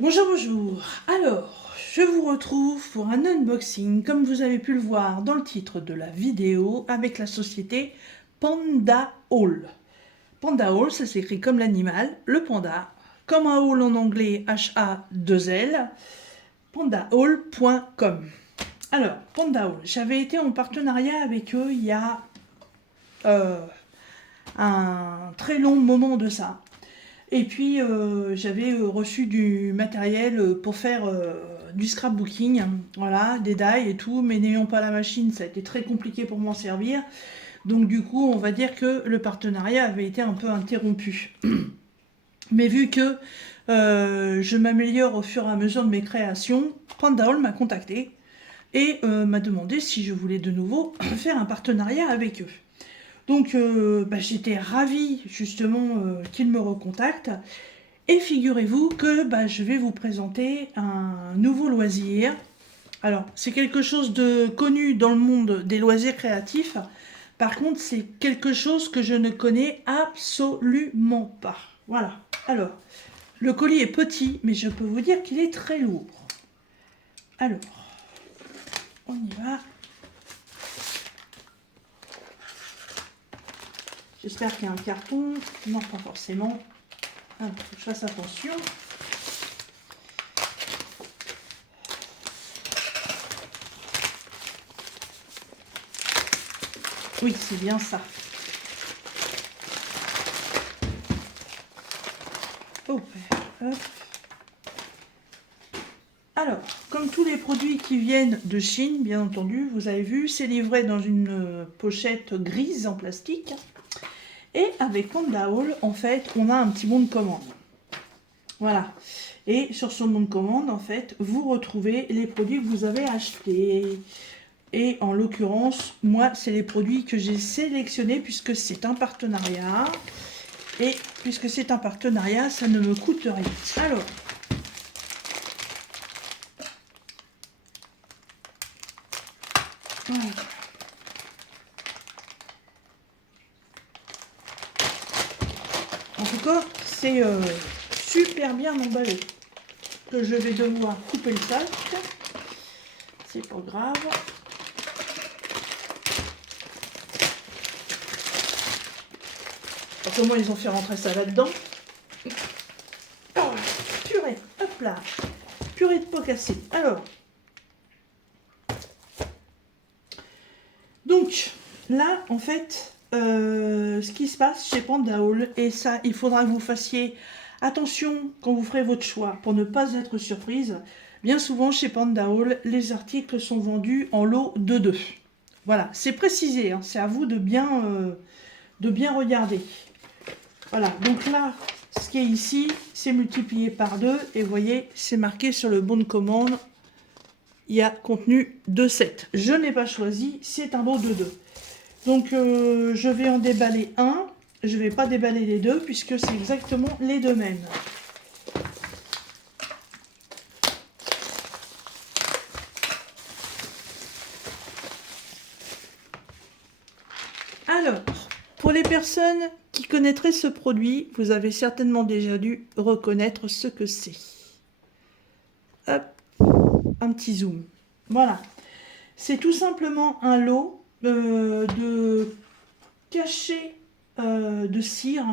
Bonjour, bonjour. Alors, je vous retrouve pour un unboxing, comme vous avez pu le voir dans le titre de la vidéo, avec la société Panda Hall. Panda Hall, ça s'écrit comme l'animal, le panda, comme un hall en anglais, H-A-2-L, pandahall.com. Alors, Panda Hall, j'avais été en partenariat avec eux il y a un très long moment de ça. Et puis j'avais reçu du matériel pour faire du scrapbooking, voilà, des die et tout, mais n'ayant pas la machine, ça a été très compliqué pour m'en servir. Donc du coup, on va dire que le partenariat avait été un peu interrompu. Mais vu que je m'améliore au fur et à mesure de mes créations, Pandaol m'a contacté et m'a demandé si je voulais de nouveau faire un partenariat avec eux. Donc j'étais ravie justement qu'ils me recontactent. Et figurez-vous que je vais vous présenter un nouveau loisir. Alors, c'est quelque chose de connu dans le monde des loisirs créatifs. Par contre, c'est quelque chose que je ne connais absolument pas. Voilà. Alors, le colis est petit, mais je peux vous dire qu'il est très lourd. Alors, on y va. J'espère qu'il y a un carton. Non, pas forcément. Alors, faut que je fasse attention. Oui, c'est bien ça. Oh, hop. Alors, comme tous les produits qui viennent de Chine, bien entendu, vous avez vu, c'est livré dans une pochette grise en plastique. Et avec Panda Hall, en fait, on a un petit bon de commande. Voilà. Et sur ce bon de commande, en fait, vous retrouvez les produits que vous avez achetés. Et en l'occurrence, moi, c'est les produits que j'ai sélectionnés puisque c'est un partenariat. Et puisque c'est un partenariat, ça ne me coûte rien. Alors, voilà. En tout cas, c'est super bien emballé. Que je vais devoir couper le sac. C'est pas grave. Alors, comment ils ont fait rentrer ça là-dedans? Oh, purée, hop là. Purée de pot cassé. Alors. Donc, là, en fait, ce qui se passe chez Panda Hall, et ça, il faudra que vous fassiez attention quand vous ferez votre choix pour ne pas être surprise. Bien souvent, chez Panda Hall, les articles sont vendus en lot de 2. Voilà, c'est précisé, hein, c'est à vous de bien regarder. Voilà, donc là, ce qui est ici, c'est multiplié par 2, et vous voyez, c'est marqué sur le bon de commande, il y a contenu de 7. Je n'ai pas choisi, c'est un lot de 2. Donc je vais en déballer un, je ne vais pas déballer les deux, puisque c'est exactement les deux mêmes. Alors, pour les personnes qui connaîtraient ce produit, vous avez certainement déjà dû reconnaître ce que c'est. Hop, un petit zoom. Voilà. C'est tout simplement un lot de cachets de cire.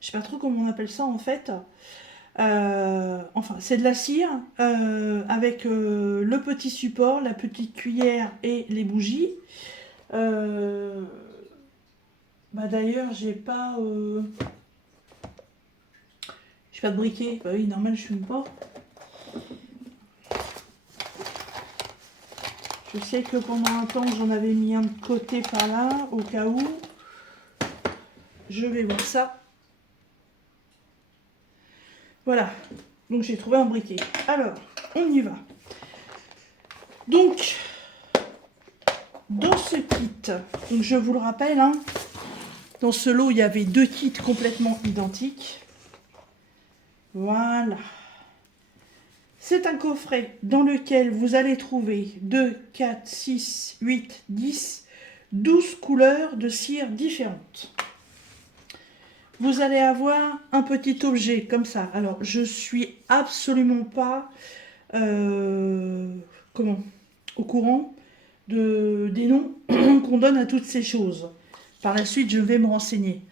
Je ne sais pas trop comment on appelle ça en fait. Enfin, c'est de la cire avec le petit support, la petite cuillère et les bougies. D'ailleurs, j'ai pas de briquet. Bah oui, normal, je fume pas. Je sais que pendant un temps, j'en avais mis un de côté par là, au cas où. Je vais voir ça. Voilà. Donc, j'ai trouvé un briquet. Alors, on y va. Donc, dans ce kit, donc je vous le rappelle, hein, dans ce lot, il y avait 2 kits complètement identiques. Voilà. C'est un coffret dans lequel vous allez trouver 2, 4, 6, 8, 10, 12 couleurs de cire différentes. vous allez avoir un petit objet comme ça. Alors, je suis absolument pas comment, au courant des noms qu'on donne à toutes ces choses. Par la suite, je vais me renseigner.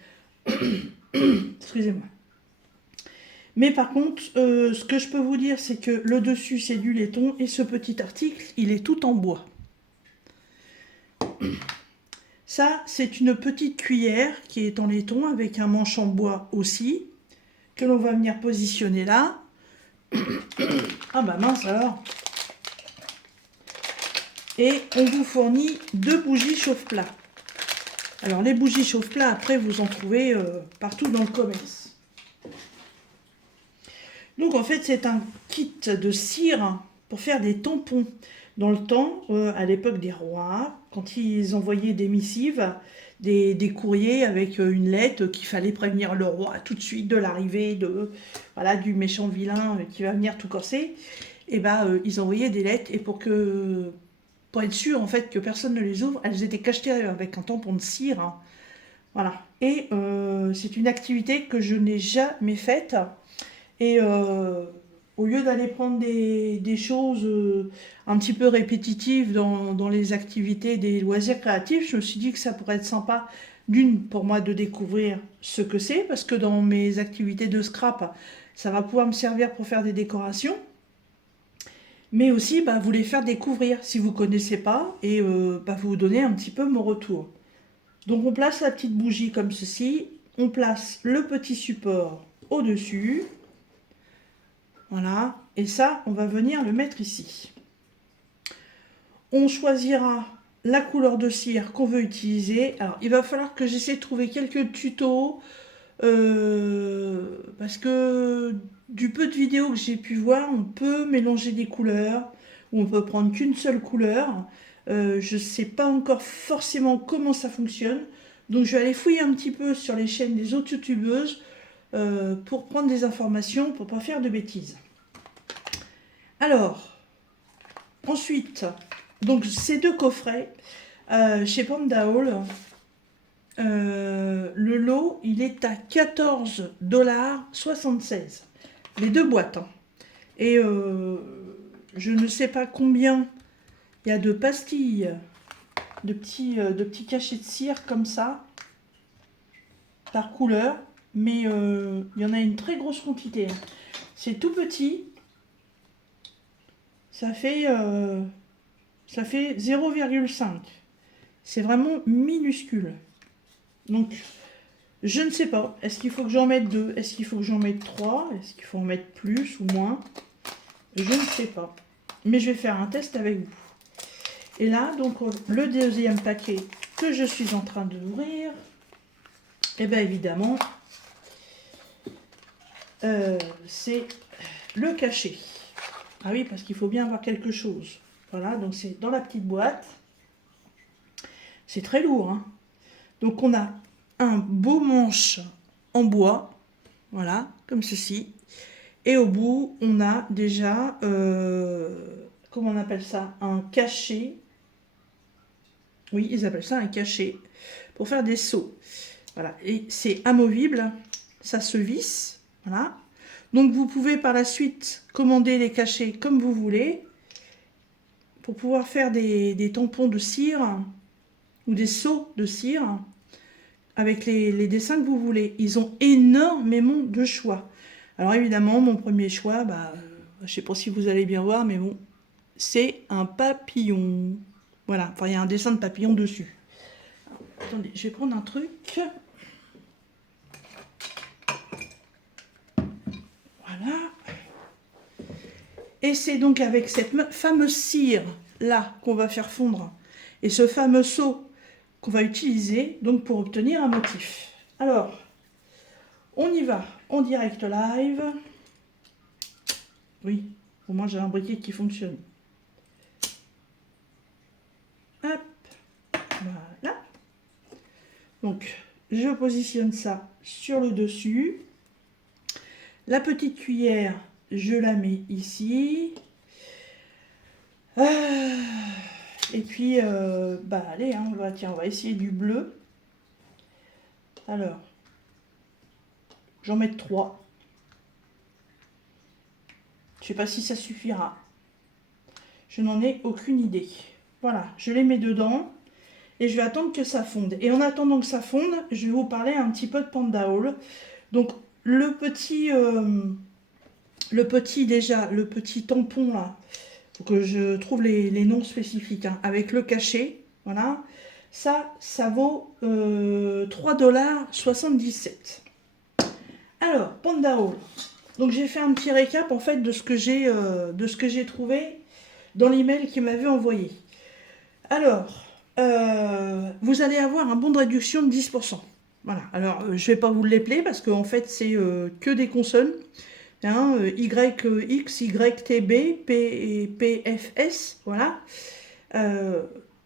Excusez-moi. Mais par contre, ce que je peux vous dire, c'est que le dessus, c'est du laiton, et ce petit article, il est tout en bois. Ça, c'est une petite cuillère qui est en laiton, avec un manche en bois aussi, que l'on va venir positionner là. Ah bah mince alors. Et on vous fournit 2 bougies chauffe-plat. Alors les bougies chauffe-plat, après, vous en trouvez partout dans le commerce. Donc en fait, c'est un kit de cire pour faire des tampons. Dans le temps, à l'époque des rois, quand ils envoyaient des missives, des courriers avec une lettre qu'il fallait prévenir le roi tout de suite de l'arrivée voilà, du méchant vilain qui va venir tout casser, et ben ils envoyaient des lettres, et pour être sûr en fait que personne ne les ouvre, elles étaient cachetées avec un tampon de cire. Hein. Voilà. Et c'est une activité que je n'ai jamais faite. Et au lieu d'aller prendre des choses un petit peu répétitives dans les activités des loisirs créatifs, je me suis dit que ça pourrait être sympa, d'une, pour moi de découvrir ce que c'est, parce que dans mes activités de scrap, ça va pouvoir me servir pour faire des décorations, mais aussi bah, vous les faire découvrir si vous ne connaissez pas, et bah, vous donner un petit peu mon retour. Donc on place la petite bougie comme ceci, on place le petit support au-dessus. Voilà, et ça, on va venir le mettre ici. On choisira la couleur de cire qu'on veut utiliser. Alors, il va falloir que j'essaie de trouver quelques tutos, parce que du peu de vidéos que j'ai pu voir, on peut mélanger des couleurs, ou on peut prendre qu'une seule couleur. Je ne sais pas encore forcément comment ça fonctionne, donc je vais aller fouiller un petit peu sur les chaînes des autres youtubeuses pour prendre des informations, pour ne pas faire de bêtises. Alors, ensuite, donc ces 2 coffrets, chez Panda Hall, le lot, il est à 14,76 $. Les 2 boîtes. Hein. Et je ne sais pas combien il y a de pastilles, de petits cachets de cire comme ça, par couleur. Mais il y en a une très grosse quantité. Hein. C'est tout petit. Ça fait 0,5. C'est vraiment minuscule. Donc, je ne sais pas. Est-ce qu'il faut que j'en mette 2? Est-ce qu'il faut que j'en mette 3? Est-ce qu'il faut en mettre plus ou moins? Je ne sais pas. Mais je vais faire un test avec vous. Et là, donc, le deuxième paquet que je suis en train d'ouvrir, et bien évidemment, c'est le cachet. Ah oui, parce qu'il faut bien avoir quelque chose. Voilà, donc c'est dans la petite boîte. C'est très lourd, hein. Donc on a un beau manche en bois, voilà, comme ceci. Et au bout, on a déjà, comment on appelle ça? Un cachet. Oui, ils appellent ça un cachet, pour faire des seaux. Voilà, et c'est amovible, ça se visse, voilà. Donc vous pouvez par la suite commander les cachets comme vous voulez, pour pouvoir faire des tampons de cire, ou des seaux de cire, avec les dessins que vous voulez. Ils ont énormément de choix. Alors évidemment, mon premier choix, je ne sais pas si vous allez bien voir, mais bon, c'est un papillon. Voilà, enfin il y a un dessin de papillon dessus. Alors, attendez, je vais prendre un truc. Voilà. Et c'est donc avec cette fameuse cire là qu'on va faire fondre, et ce fameux seau qu'on va utiliser donc pour obtenir un motif. Alors, on y va en direct live. Oui, au moins j'ai un briquet qui fonctionne. Hop, voilà. Donc, je positionne ça sur le dessus. La petite cuillère, je la mets ici. Et puis, allez, hein, on va essayer du bleu. Alors, j'en mette 3. Je sais pas si ça suffira. Je n'en ai aucune idée. Voilà, je les mets dedans et je vais attendre que ça fonde. Et en attendant que ça fonde, je vais vous parler un petit peu de Panda Hall. Donc le petit tampon là, faut que je trouve les noms spécifiques, hein, avec le cachet, voilà, ça vaut 3,77 $. Alors, Panda Hall. Donc j'ai fait un petit récap en fait de ce que j'ai trouvé dans l'email qu'il m'avait envoyé. Alors, vous allez avoir un bon de réduction de 10%. Voilà, alors je ne vais pas vous l'épeler parce qu'en fait c'est que des consonnes. Hein, YX, YTB, P, PFS, voilà.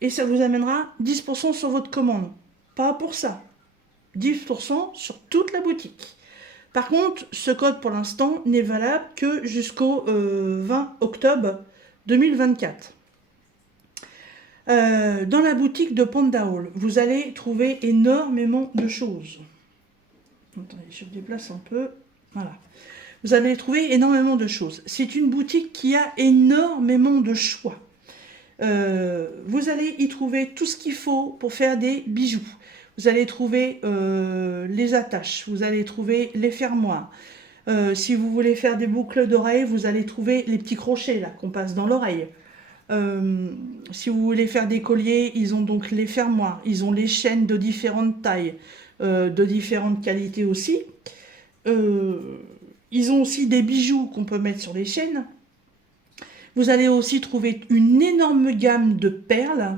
Et ça vous amènera 10% sur votre commande. Pas pour ça. 10% sur toute la boutique. Par contre, ce code pour l'instant n'est valable que jusqu'au 20 octobre 2024. Dans la boutique de Panda Hall, vous allez trouver énormément de choses. Attendez, je déplace un peu. Voilà. Vous allez trouver énormément de choses. C'est une boutique qui a énormément de choix. Vous allez y trouver tout ce qu'il faut pour faire des bijoux. Vous allez trouver les attaches, vous allez trouver les fermoirs. Si vous voulez faire des boucles d'oreilles, vous allez trouver les petits crochets là qu'on passe dans l'oreille. Si vous voulez faire des colliers, ils ont donc les fermoirs, ils ont les chaînes de différentes tailles, de différentes qualités aussi. Ils ont aussi des bijoux qu'on peut mettre sur les chaînes. Vous allez aussi trouver une énorme gamme de perles,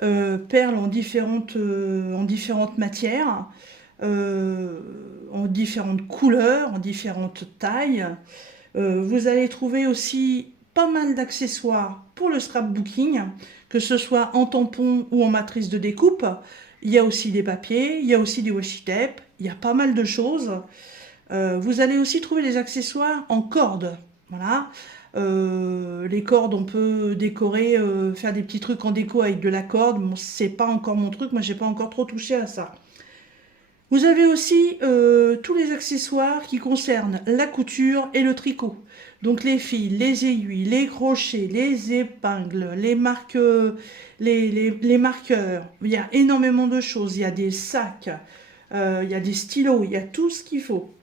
perles en différentes matières, en différentes couleurs, en différentes tailles. Vous allez trouver aussi pas mal d'accessoires pour le scrapbooking, que ce soit en tampon ou en matrice de découpe. Il y a aussi des papiers, il y a aussi des washi tape, il y a pas mal de choses. Vous allez aussi trouver des accessoires en cordes. Voilà. Les cordes, on peut décorer, faire des petits trucs en déco avec de la corde. Bon, c'est pas encore mon truc, moi j'ai pas encore trop touché à ça. Vous avez aussi tous les accessoires qui concernent la couture et le tricot. Donc les fils, les aiguilles, les crochets, les épingles, les marqueurs. Il y a énormément de choses. Il y a des sacs, il y a des stylos, il y a tout ce qu'il faut.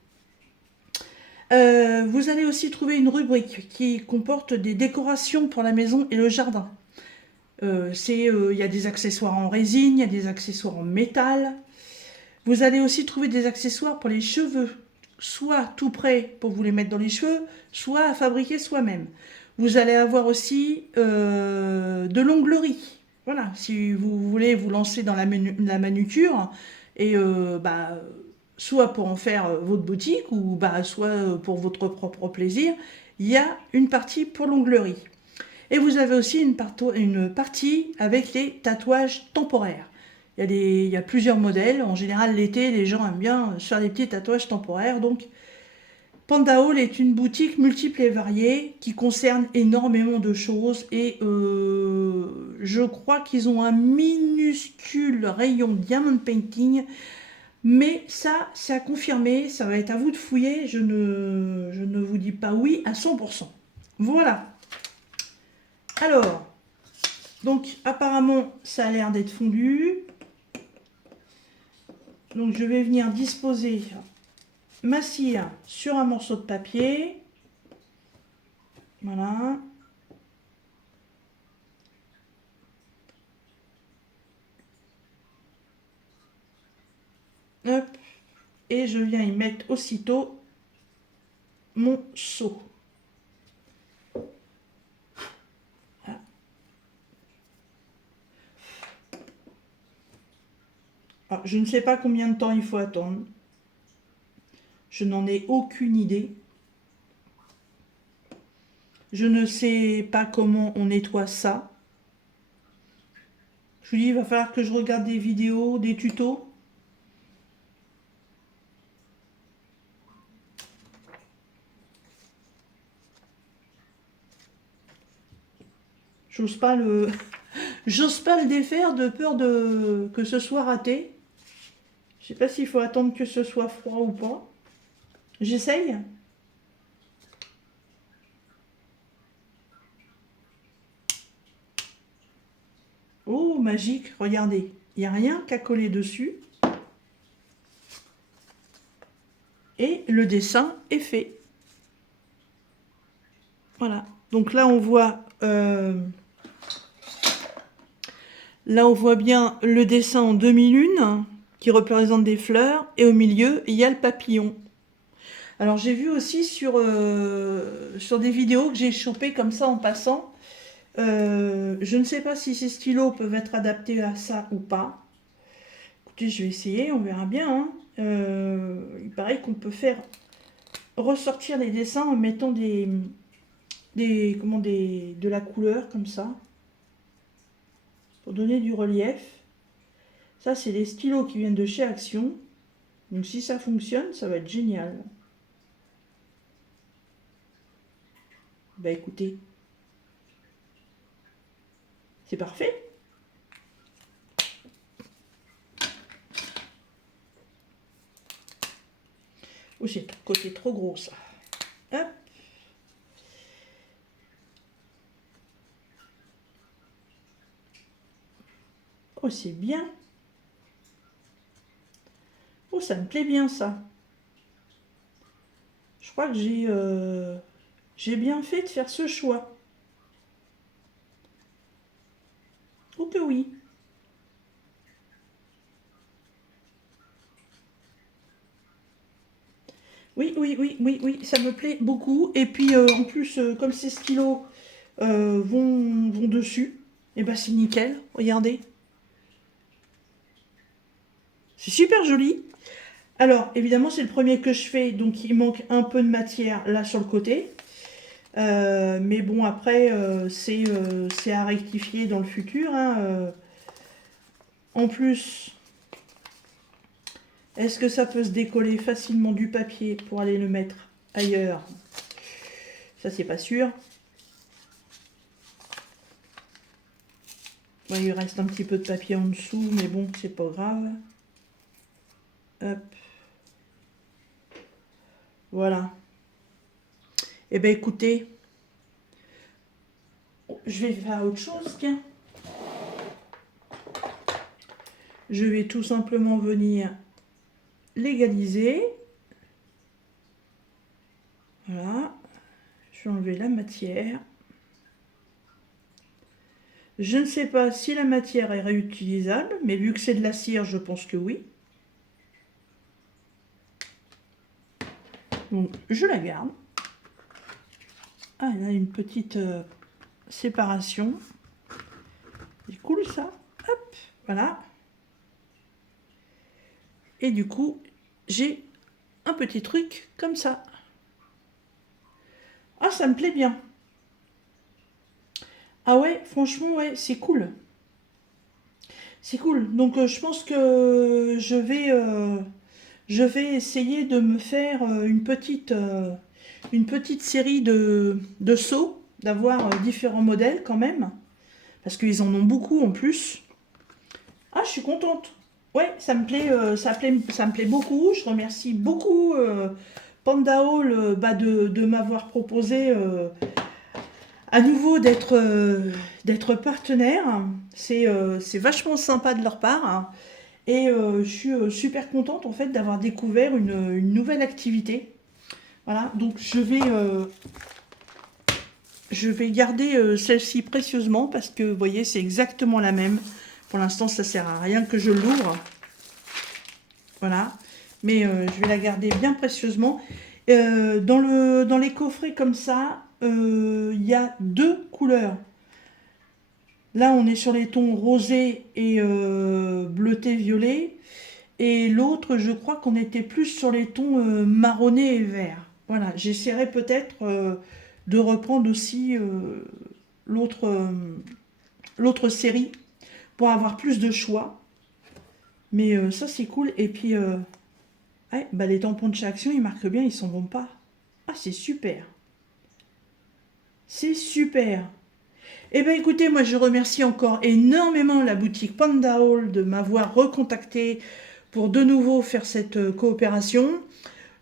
Vous allez aussi trouver une rubrique qui comporte des décorations pour la maison et le jardin. Il y a des accessoires en résine, il y a des accessoires en métal. Vous allez aussi trouver des accessoires pour les cheveux, soit tout prêt pour vous les mettre dans les cheveux, soit à fabriquer soi-même. Vous allez avoir aussi de l'onglerie. Voilà, si vous voulez vous lancer dans la manucure et soit pour en faire votre boutique ou soit pour votre propre plaisir, il y a une partie pour l'onglerie. Et vous avez aussi une partie avec les tatouages temporaires. Il y a plusieurs modèles. En général, l'été, les gens aiment bien faire des petits tatouages temporaires. Donc, Panda Hall est une boutique multiple et variée qui concerne énormément de choses. Et je crois qu'ils ont un minuscule rayon diamond painting. Mais ça, c'est à confirmer, ça va être à vous de fouiller, je ne vous dis pas oui à 100%. Voilà. Alors, donc apparemment, ça a l'air d'être fondu. Donc je vais venir disposer ma cire sur un morceau de papier. Voilà. Hop. Et je viens y mettre aussitôt mon seau. Voilà. Alors, je ne sais pas combien de temps il faut attendre. Je n'en ai aucune idée. Je ne sais pas comment on nettoie ça. Je vous dis, il va falloir que je regarde des vidéos, des tutos. J'ose pas le défaire de peur que ce soit raté. Je sais pas s'il faut attendre que ce soit froid ou pas. J'essaye. Oh, magique, regardez. Il n'y a rien qu'à coller dessus. Et le dessin est fait. Voilà. Donc là, on voit... là, on voit bien le dessin en demi-lune qui représente des fleurs. Et au milieu, il y a le papillon. Alors, j'ai vu aussi sur des vidéos que j'ai chopées comme ça en passant. Je ne sais pas si ces stylos peuvent être adaptés à ça ou pas. Écoutez, je vais essayer, on verra bien. Hein. Il paraît qu'on peut faire ressortir les dessins en mettant de la couleur comme ça. Pour donner du relief. Ça, c'est les stylos qui viennent de chez Action. Donc si ça fonctionne, ça va être génial. Bah écoutez, c'est parfait. Oh, c'est le côté trop gros ça. Hop. Oh, c'est bien. Oh, ça me plaît bien ça. Je crois que j'ai bien fait de faire ce choix. Oh que oui. Oui, oui, oui, oui, oui, ça me plaît beaucoup. Et puis en plus, comme ces stylos vont dessus, et ben c'est nickel. Regardez. C'est super joli. Alors, évidemment, c'est le premier que je fais, donc il manque un peu de matière là sur le côté. Mais bon, après, c'est à rectifier dans le futur. Hein. En plus, est-ce que ça peut se décoller facilement du papier pour aller le mettre ailleurs? Ça, c'est pas sûr. Ouais, il reste un petit peu de papier en dessous, mais bon, c'est pas grave. Hop. Voilà. Eh bien, écoutez, je vais faire autre chose, tiens. Je vais tout simplement venir légaliser. Voilà. Je vais enlever la matière. Je ne sais pas si la matière est réutilisable, mais vu que c'est de la cire, je pense que oui. Donc, je la garde. Ah, elle a une petite séparation. C'est cool, ça. Hop, voilà. Et du coup, j'ai un petit truc comme ça. Ah, ça me plaît bien. Ah ouais, franchement, ouais, c'est cool. C'est cool. Donc, je pense que je vais essayer de me faire une petite série de seaux, d'avoir différents modèles quand même, parce qu'ils en ont beaucoup en plus. Ah, je suis contente. Ouais, ça me plaît, ça me plaît beaucoup. Je remercie beaucoup Panda Hall de m'avoir proposé à nouveau d'être partenaire. C'est vachement sympa de leur part. Hein. Et je suis super contente en fait d'avoir découvert une nouvelle activité. Voilà, donc je vais garder celle-ci précieusement parce que vous voyez, c'est exactement la même. Pour l'instant, ça sert à rien que je l'ouvre. Voilà, mais je vais la garder bien précieusement. Dans les coffrets comme ça, il y a deux couleurs. Là, on est sur les tons rosé et bleuté violet. Et l'autre, je crois qu'on était plus sur les tons marronné et vert. Voilà, j'essaierai peut-être de reprendre aussi l'autre série pour avoir plus de choix. Mais ça, c'est cool. Et puis, ouais, bah, les tampons de chez Action, ils marquent bien, ils s'en vont pas. Ah, c'est super. C'est super. Eh bien, écoutez, moi, je remercie encore énormément la boutique Panda Hall de m'avoir recontacté pour de nouveau faire cette coopération.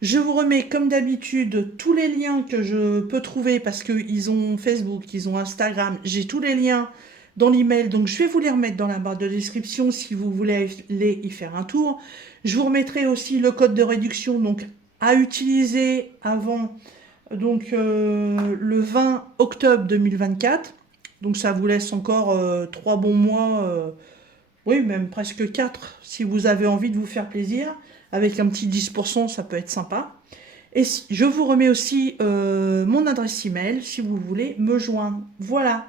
Je vous remets comme d'habitude tous les liens que je peux trouver parce qu'ils ont Facebook, ils ont Instagram. J'ai tous les liens dans l'email, donc je vais vous les remettre dans la barre de description si vous voulez y faire un tour. Je vous remettrai aussi le code de réduction donc à utiliser avant donc le 20 octobre 2024. Donc ça vous laisse encore 3 bons mois, oui même presque 4 si vous avez envie de vous faire plaisir. Avec un petit 10%, ça peut être sympa. Et je vous remets aussi mon adresse email si vous voulez me joindre. Voilà.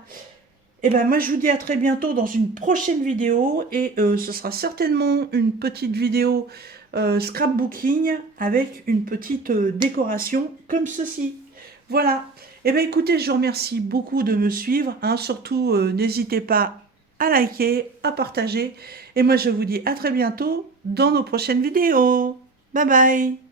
Et ben moi je vous dis à très bientôt dans une prochaine vidéo et ce sera certainement une petite vidéo scrapbooking avec une petite décoration comme ceci. Voilà. Et ben écoutez, je vous remercie beaucoup de me suivre. Hein. Surtout, n'hésitez pas à liker, à partager. Et moi je vous dis à très bientôt dans nos prochaines vidéos. Bye bye.